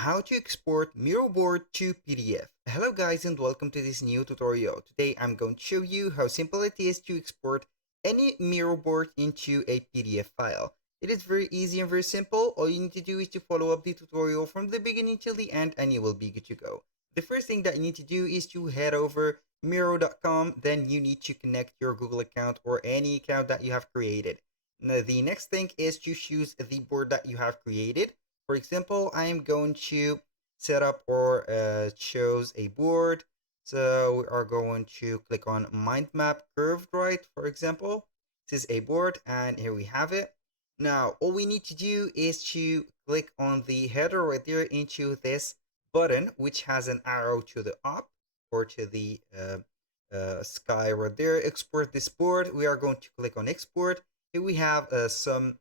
how to export Miro Board to PDF. Hello guys and welcome to this new tutorial. Today I'm going to show you how simple it is to export any Miro board into a PDF file. It is very easy and very simple. All you need to do is to follow up the tutorial from the beginning till the end and you will be good to go. The first thing that you need to do is to head over Miro.com. Then you need to connect your Google account or any account that you have created. Now, the next thing is to choose the board that you have created. For example, I'm going to set up or choose a board. So we are going to click on mind map curved right, for example. This is a board and here we have it. Now, all we need to do is to click on the header right there into this button, which has an arrow to the up or to the sky right there. Export this board. We are going to click on export. Here we have some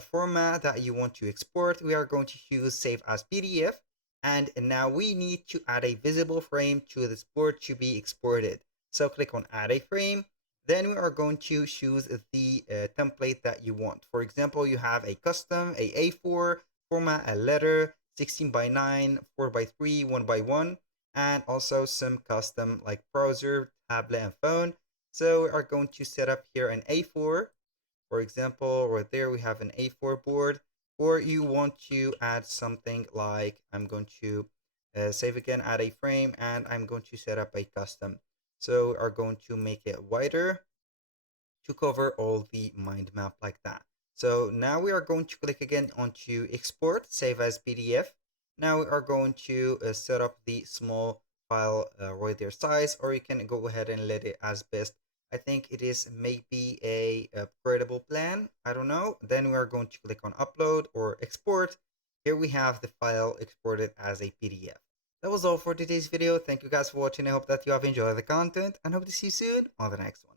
format that you want to export. We are going to choose save as PDF. And now we need to add a visible frame to this board to be exported. So click on add a frame. Then we are going to choose the template that you want. For example, you have a custom, a A4 format, a letter, 16 by 9, 4 by 3, 1 by 1, and also some custom like browser, tablet, and phone. So we are going to set up here an A4. For example, right there we have an A4 board, or you want to add something like I'm going to save again, add a frame, and I'm going to set up a custom. So we are going to make it wider to cover all the mind map like that. So now we are going to click again onto export, save as PDF. Now we are going to set up the small file right there size, or you can go ahead and let it as best. I think it is maybe a upgradable plan. I don't know. Then we are going to click on upload or export. Here we have the file exported as a PDF. That was all for today's video. Thank you guys for watching. I hope that you have enjoyed the content and hope to see you soon on the next one.